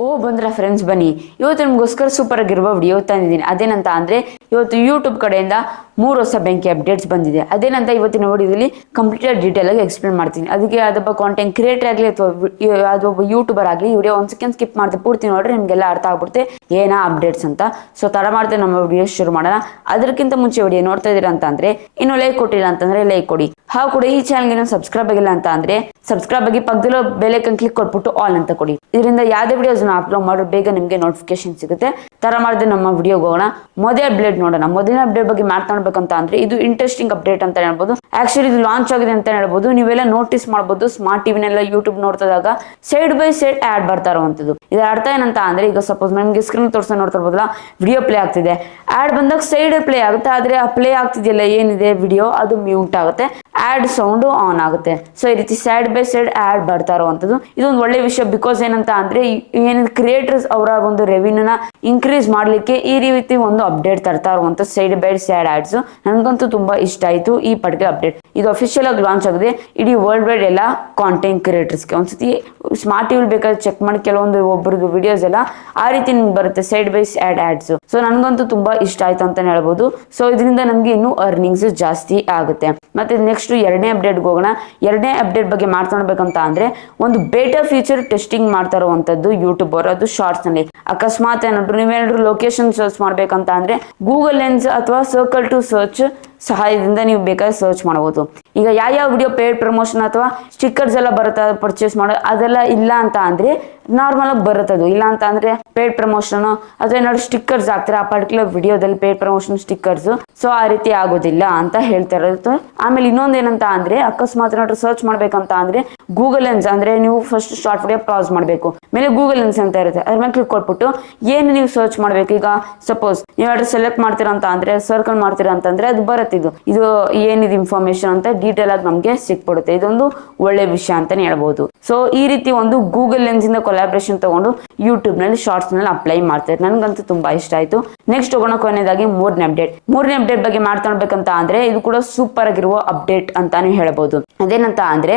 ಓ, ಬಂದ್ರ ಫ್ರೆಂಡ್ಸ್ ಬನ್ನಿ. ಇವತ್ತು ನಿಮಗೋಸ್ಕರ ಸೂಪರ್ ಆಗಿರುವ ವಿಡಿಯೋ ತಂದಿದ್ದೀನಿ. ಅದೇನಂತ ಅಂದ್ರೆ, ಇವತ್ತು ಯೂಟ್ಯೂಬ್ ಕಡೆಯಿಂದ ಮೂರು ಹೊಸ ಬ್ಯಾಂಕಿ ಅಪ್ಡೇಟ್ಸ್ ಬಂದಿದೆ. ಅದೇನಂತ ಇವತ್ತಿನ ವಿಡಿಯೋದಲ್ಲಿ ಡೀಟೇಲ್ ಆಗಿ ಎಕ್ಸ್ಪ್ಲೇನ್ ಮಾಡ್ತೀನಿ. ಅದಕ್ಕೆ ಅದೊಬ್ಬ ಕಾಂಟೆಂಟ್ ಕ್ರಿಯೇಟರ್ ಆಗಲಿ ಅಥವಾ ಅದೊಬ್ಬ ಯೂಟ್ಯೂಬರ್ ಆಗಲಿ ವಿಡಿಯೋ ಒಂದು ಸೆಕೆಂಡ್ ಸ್ಕಿಪ್ ಮಾಡ್ತಾ ಪೂರ್ತಿ ನೋಡ್ರಿ ನಿಮಗೆಲ್ಲ ಅರ್ಥ ಆಗ್ಬಿಡುತ್ತೆ. ಏನಾ ಅಪ್ಡೇಟ್ಸ್ ಅಂತ. ಸೊ ತಡ ಮಾಡ್ದೆ ನಮ್ಮ ವಿಡಿಯೋ ಶುರು ಮಾಡೋಣ. ಅದಕ್ಕಿಂತ ಮುಂಚೆ ವಿಡಿಯೋ ನೋಡ್ತಾ ಇದ್ದೀರಾ ಅಂತ ಅಂದ್ರೆ ಇನ್ನು ಲೈಕ್ ಕೊಟ್ಟಿಲ್ಲ ಅಂತಂದ್ರೆ ಲೈಕ್ ಕೊಡಿ. ಹಾಗೂ ಕೂಡ ಈ ಚಾನಲ್ಗೆ ಇನ್ನೂ ಸಬ್ಸ್ಕ್ರೈಬ್ ಆಗಿಲ್ಲ ಅಂತ ಅಂದ್ರೆ ಸಬ್ಸ್ಕ್ರೈಬ್ ಆಗಿ ಪಕ್ಕದಲ್ಲೋ ಬೆಲೆಕನ್ ಕ್ಲಿಕ್ ಕೊಟ್ಬಿಟ್ಟು ಆಲ್ ಅಂತ ಕೊಡಿ. ಇದರಿಂದ ಯಾವುದೇ ವಿಡಿಯೋಸ್ ಅಪ್ಲೋಡ್ ಮಾಡೋ ಬೇಗ ನಿಮಗೆ ನೋಟಿಫಿಕೇಶನ್ ಸಿಗುತ್ತೆ. ತರ ಮಾಡಿದ್ರೆ ನಮ್ಮ ವಿಡಿಯೋಗೆ ಹೋಗೋಣ. ಮೊದಲ ಅಪ್ಡೇಟ್ ನೋಡೋಣ. ಮೊದಲನೇ ಅಪ್ಡೇಟ್ ಬಗ್ಗೆ ಮಾತನಾಡ್ಬೇಕಂತ ಅಂದ್ರೆ ಇದು ಇಂಟ್ರೆಸ್ಟಿಂಗ್ ಅಪ್ಡೇಟ್ ಅಂತ ಹೇಳ್ಬೋದು. ಆಕ್ಚುಲಿ ಇದು ಲಾಂಚ್ ಆಗಿದೆ ಅಂತ ಹೇಳ್ಬೋದು. ನೀವೆಲ್ಲ ನೋಟಿಸ್ ಮಾಡ್ಬೋದು ಸ್ಮಾರ್ಟ್ ಟಿವಿನೆಲ್ಲ ಯೂಟ್ಯೂಬ್ ನೋಡ್ತಿದಾಗ ಸೈಡ್ ಬೈ ಸೈಡ್ ಆಡ್ ಬರ್ತಾ ಇರುವಂತದ್ದು ಇದರ ಅರ್ಥ ಏನಂತ ಅಂದ್ರೆ ಈಗ ಸಪೋಸ್ ನಮಗೆ ಸ್ಕ್ರೀನ್ ತೋರಿಸ ನೋಡ್ತಾ ವಿಡಿಯೋ ಪ್ಲೇ ಆಗ್ತಿದೆ. ಆಡ್ ಬಂದಾಗ ಸೈಡ್ ಪ್ಲೇ ಆಗುತ್ತೆ, ಆದ್ರೆ ಆ ಪ್ಲೇ ಆಗ್ತಿದೆಯಲ್ಲ, ಏನಿದೆ ವಿಡಿಯೋ ಅದು ಮ್ಯೂಟ್ ಆಗುತ್ತೆ. ಆಡ್ ಸೌಂಡ್ ಆನ್ ಆಗುತ್ತೆ. ಸೊ ಈ ರೀತಿ ಸೈಡ್ ಬೈ ಸೈಡ್ ಆಡ್ ಬರ್ತಾ ಇರುವಂತದ್ದು ಇದೊಂದು ಒಳ್ಳೆ ವಿಷಯ ಬಿಕಾಸ್ ಏನಂತ ಅಂದ್ರೆ ಏನಿದೆ ಕ್ರಿಯೇಟರ್ಸ್ ಅವರ ಒಂದು ರೆವಿನ್ಯೂನ ಇನ್ಕ್ರೀಸ್ ಮಾಡಲಿಕ್ಕೆ ಈ ರೀತಿ ಒಂದು ಅಪ್ಡೇಟ್ ತರ್ತಾ ಇರುವಂತ ಸೈಡ್ ಬೈ ಸೈಡ್ ಆಡ್ಸ್ ನನಗಂತೂ ತುಂಬಾ ಇಷ್ಟ ಆಯ್ತು ಈ ಪರ್ಟಿಕ್ಯುಲರ್ ಅಪ್ಡೇಟ್ ಇದು ಅಫಿಷಿಯಲ್ ಆಗಿ ಲಾಂಚ್ ಆಗಿದೆ. ಇಡೀ ವರ್ಲ್ಡ್ ವೈಡ್ ಎಲ್ಲ ಕಾಂಟೆಂಟ್ ಕ್ರಿಯೇಟರ್ಸ್ಗೆ ಒಂದ್ಸತಿ ಸ್ಮಾರ್ಟ್ ಟಿವಿ ಬೇಕಾದ್ರೆ ಚೆಕ್ ಮಾಡಿ ಕೆಲವೊಂದು ಒಬ್ಬರದ್ದು ವಿಡಿಯೋಸ್ ಎಲ್ಲ ಆ ರೀತಿ ನಿಮ್ಗೆ ಬರುತ್ತೆ side by side ads so ನನಗಂತೂ ತುಂಬಾ ಇಷ್ಟ ಆಯ್ತು ಅಂತ ಹೇಳ್ಬೋದು. ಸೊ ಇದರಿಂದ ನಮಗೆ ಇನ್ನೂ ಅರ್ನಿಂಗ್ಸ್ ಜಾಸ್ತಿ ಆಗುತ್ತೆ. ಮತ್ತೆ ನೆಕ್ಸ್ಟ್ ಎರಡನೇ ಅಪ್ಡೇಟ್ಗೆ ಹೋಗೋಣ. ಎರಡನೇ ಅಪ್ಡೇಟ್ ಬಗ್ಗೆ ಮಾತಾಡ್ಬೇಕಂತ ಅಂದ್ರೆ ಒಂದು ಬೇಟಾ ಫೀಚರ್ ಟೆಸ್ಟಿಂಗ್ ಮಾಡ್ತಾ ಇರುವಂತದ್ದು ಯೂಟ್ಯೂಬ್ ಅವರು. ಅದು ಶಾರ್ಟ್ಸ್ನಲ್ಲಿ. ಅಕಸ್ಮಾತ್ ಏನಾದ್ರು ನೀವೇನಾದ್ರು ಲೊಕೇಶನ್ ಸರ್ಚ್ ಮಾಡ್ಬೇಕಂತ ಅಂದ್ರೆ ಗೂಗಲ್ ಲೆನ್ಸ್ ಅಥವಾ ಸರ್ಕಲ್ ಟು ಸರ್ಚ್ ಸಹಾಯದಿಂದ ನೀವು ಬೇಕಾದ್ರೆ ಸರ್ಚ್ ಮಾಡಬಹುದು. ಈಗ ಯಾವ ಯಾವ ವಿಡಿಯೋ ಪೇಡ್ ಪ್ರಮೋಷನ್ ಅಥವಾ ಸ್ಟಿಕ್ಕರ್ಸ್ ಎಲ್ಲ ಬರುತ್ತೆ ಪರ್ಚೇಸ್ ಮಾಡೋದು ಅದೆಲ್ಲ ಇಲ್ಲ ಅಂತ ಅಂದ್ರೆ ನಾರ್ಮಲ್ ಆಗಿ ಬರುತ್ತದು ಇಲ್ಲ ಅಂತ ಅಂದ್ರೆ ಪೇಡ್ ಪ್ರಮೋಷನ್ ಅಥವಾ ಏನಾದ್ರು ಸ್ಟಿಕ್ಕರ್ಸ್ ಹಾಕ್ತಾರೆ ಆ ಪರ್ಟಿಕ್ಯುಲರ್ ವಿಡಿಯೋದಲ್ಲಿ ಪೇಡ್ ಪ್ರಮೋಷನ್ ಸ್ಟಿಕ್ಕರ್ಸ್ ಸೊ ಆ ರೀತಿ ಆಗೋದಿಲ್ಲ ಅಂತ ಹೇಳ್ತಾ ಇರೋದು. ಆಮೇಲೆ ಇನ್ನೊಂದೇನಂತ ಅಂದ್ರೆ, ಅಕಸ್ಮಾತ್ ಏನಾದ್ರು ಸರ್ಚ್ ಮಾಡ್ಬೇಕಂತ ಅಂದ್ರೆ ಗೂಗಲ್ ಲೆನ್ಸ್ ಅಂದ್ರೆ ನೀವು ಫಸ್ಟ್ ಶಾರ್ಟ್ ವಿಡಿಯೋ ಪಾಸ್ ಮಾಡಬೇಕು. ಮೇಲೆ ಗೂಗಲ್ ಲೆನ್ಸ್ ಅಂತ ಇರುತ್ತೆ. ಅದ್ರ ಮೇಲೆ ಕ್ಲಿಕ್ ಕೊಟ್ಬಿಟ್ಟು, ಏನು ನೀವು ಸರ್ಚ್ ಮಾಡ್ಬೇಕು? ಈಗ ಸಪೋಸ್ ನೀವಾದ್ರೂ ಸೆಲೆಕ್ಟ್ ಮಾಡ್ತೀರಾ ಅಂತ ಅಂದ್ರೆ ಸರ್ಕಲ್ ಮಾಡ್ತೀರಾ ಅಂತಂದ್ರೆ ಅದು ಬರುತ್ತೆ ಇದು. ಇದು ಏನಿದೆ ಇನ್ಫಾರ್ಮೇಶನ್ ಅಂತ ಡೀಟೇಲ್ ಆಗಿ ನಮಗೆ ಸಿಕ್ಬಿಡುತ್ತೆ. ಇದೊಂದು ಒಳ್ಳೆ ವಿಷಯ ಅಂತಾನೆ ಹೇಳ್ಬೋದು. ಸೊ ಈ ರೀತಿ ಒಂದು ಗೂಗಲ್ ಲೆನ್ಸ್ ಇಂದ ಕೊಲಾಬ್ರೇಷನ್ ತಗೊಂಡು ಯೂಟ್ಯೂಬ್ನಲ್ಲಿ ಶಾರ್ಟ್ಸ್ನಲ್ಲಿ ಅಪ್ಲೈ ಮಾಡ್ತಾರೆ ನನಗಂತೂ ತುಂಬಾ ಇಷ್ಟ ಆಯ್ತು. ನೆಕ್ಸ್ಟ್ ಹೋಗೋಣ ಕೊನೆಯದಾಗಿ ಮೂರನೇ ಅಪ್ಡೇಟ್. ಮೂರನೇ ಅಪ್ಡೇಟ್ ಬಗ್ಗೆ ಮಾತಾಡ್ಬೇಕಂತ ಅಂದ್ರೆ ಇದು ಕೂಡ ಸೂಪರ್ ಆಗಿರುವ ಅಪ್ಡೇಟ್ ಅಂತಾನೆ ಹೇಳ್ಬೋದು. ಅದೇನಂತ ಅಂದ್ರೆ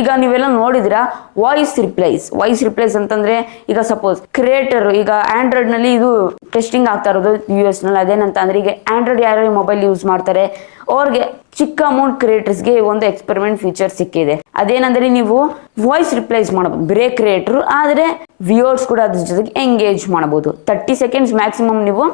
ಈಗ ನೀವೆಲ್ಲ ನೋಡಿದ್ರ ವಾಯ್ಸ್ ರಿಪ್ಲೈಸ್ ವಾಯ್ಸ್ ರಿಪ್ಲೈಸ್ ಅಂತಂದ್ರೆ ಈಗ ಸಪೋಸ್ ಕ್ರಿಯೇಟರ್ ಈಗ ಆಂಡ್ರಾಯ್ಡ್ನಲ್ಲಿ ಇದು ಟೆಸ್ಟಿಂಗ್ ಆಗ್ತಾ ಇರೋದು ಯು ಎಸ್ನಲ್ಲಿ. ಅದೇನಂತ ಅಂದ್ರೆ ಈಗ ಆಂಡ್ರಾಯ್ಡ್ ಯಾರ್ಯಾರು ಮೊಬೈಲ್ ಯೂಸ್ ಮಾಡ್ತಾರೆ, ಅವ್ರಿಗೆ ಚಿಕ್ಕ ಅಮೌಂಟ್ ಕ್ರಿಯೇಟರ್ಸ್ಗೆ ಒಂದು ಎಕ್ಸ್ಪೆರಿಮೆಂಟ್ ಫೀಚರ್ ಸಿಕ್ಕಿದೆ. ಅದೇನಂದ್ರೆ ನೀವು ವಾಯ್ಸ್ ರಿಪ್ಲೈಸ್ ಮಾಡಬಹುದು. ಬೇರೆ ಕ್ರಿಯೇಟರ್ ಆದ್ರೆ ವ್ಯೂವರ್ಸ್ ಕೂಡ ಅದ್ರ ಜೊತೆಗೆ ಎಂಗೇಜ್ ಮಾಡಬಹುದು. ತರ್ಟಿ ಸೆಕೆಂಡ್ಸ್ ಮ್ಯಾಕ್ಸಿಮಮ್ ನೀವು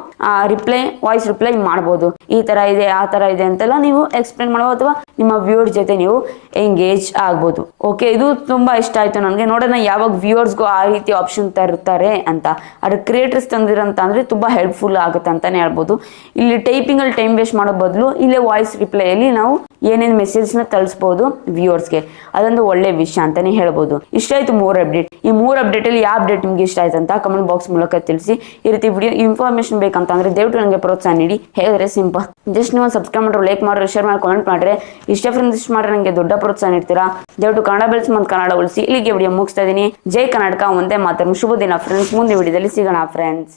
ರಿಪ್ಲೈ ವಾಯ್ಸ್ ರಿಪ್ಲೈ ಮಾಡಬಹುದು. ಈ ತರ ಇದೆ, ಆ ತರ ಇದೆ ಅಂತೆಲ್ಲ ನೀವು ಎಕ್ಸ್ಪ್ಲೇನ್ ಮಾಡಬಹುದು ಅಥವಾ ನಿಮ್ಮ ವ್ಯೂವರ್ಸ್ ಜೊತೆ ನೀವು ಎಂಗೇಜ್ ಆಗ್ಬೋದು. ಓಕೆ ಇದು ತುಂಬಾ ಇಷ್ಟ ಆಯ್ತು ನನಗೆ. ನೋಡೋಣ ಯಾವಾಗ ವ್ಯೂವರ್ಸ್ಗೂ ಆ ರೀತಿ ಆಪ್ಷನ್ ತರುತ್ತಾರೆ ಅಂತ. ಅದ್ರ ಕ್ರಿಯೇಟರ್ಸ್ ತಂದಿರಂತ ಅಂದ್ರೆ ತುಂಬಾ ಹೆಲ್ಪ್ಫುಲ್ ಆಗುತ್ತೆ ಅಂತಾನೆ ಹೇಳ್ಬೋದು. ಇಲ್ಲಿ ಟೈಪಿಂಗ್ ಅಲ್ಲಿ ಟೈಮ್ ವೇಸ್ಟ್ ಮಾಡೋ ಬದಲು ಇಲ್ಲೇ ವಾಯ್ಸ್ ರಿಪ್ಲೈ ಅಲ್ಲಿ ನಾವು ಏನೇನು ಮೆಸೇಜ್ನ ತಳಿಸ್ಬೋದು ವ್ಯೂವರ್ಸ್ಗೆ ಅದೊಂದು ಒಳ್ಳೆ ವಿಷಯ ಅಂತಲೇ ಹೇಳ್ಬೋದು. ಇಷ್ಟ ಆಯಿತು ಮೂರು ಅಪ್ಡೇಟ್ ಈ ಮೂರು ಅಪ್ಡೇಟಲ್ಲಿ ಯಾವ ಅಪ್ಡೇಟ್ ನಿಮ್ಗೆ ಇಷ್ಟ ಆಯ್ತು ಅಂತ ಕಮೆಂಟ್ ಬಾಕ್ಸ್ ಮೂಲಕ ತಿಳಿಸಿ. ಈ ರೀತಿ ವಿಡಿಯೋ ಇನ್ಫಾರ್ಮೇಷನ್ ಬೇಕಂತ ಅಂದ್ರೆ ದಯವಿಟ್ಟು ನನಗೆ ಪ್ರೋತ್ಸಾಹ ನೀಡಿ. ಹೇಳಿದ್ರೆ ಸಿಂಪಲ್ ಜಸ್ಟ್ ನೀವು ಸಬ್ಸ್ಕ್ರೈಬ್ ಮಾಡ್ರೆ ಲೈಕ್ ಮಾಡ್ರೆ ಶೇರ್ ಮಾಡಿ ಕಾಮೆಂಟ್ ಮಾಡಿದ್ರೆ ಇಷ್ಟ ಫ್ರೆಂಡ್ಸ್ ಇಷ್ಟ ಮಾಡ್ರೆ ನನಗೆ ದೊಡ್ಡ ಪ್ರೋತ್ಸಾಹ ನೀಡ್ತೀರಾ? ದಯವಿಟ್ಟು ಕನ್ನಡ ಬೆಳೆಸಿ ಮತ್ತು ಕನ್ನಡ ಉಳಿಸಿ. ಇಲ್ಲಿಗೆ ವಿಡಿಯೋ ಮುಗಿಸ್ತಾ ಇದೀನಿ ಜೈ ಕರ್ನಾಟಕ. ಒಂದೇ ಮಾತ್ರ ಶುಭ ದಿನ ಫ್ರೆಂಡ್ಸ್ ಮುಂದೆ ವಿಡಿಯೋದಲ್ಲಿ ಸಿಗೋಣ ಫ್ರೆಂಡ್ಸ್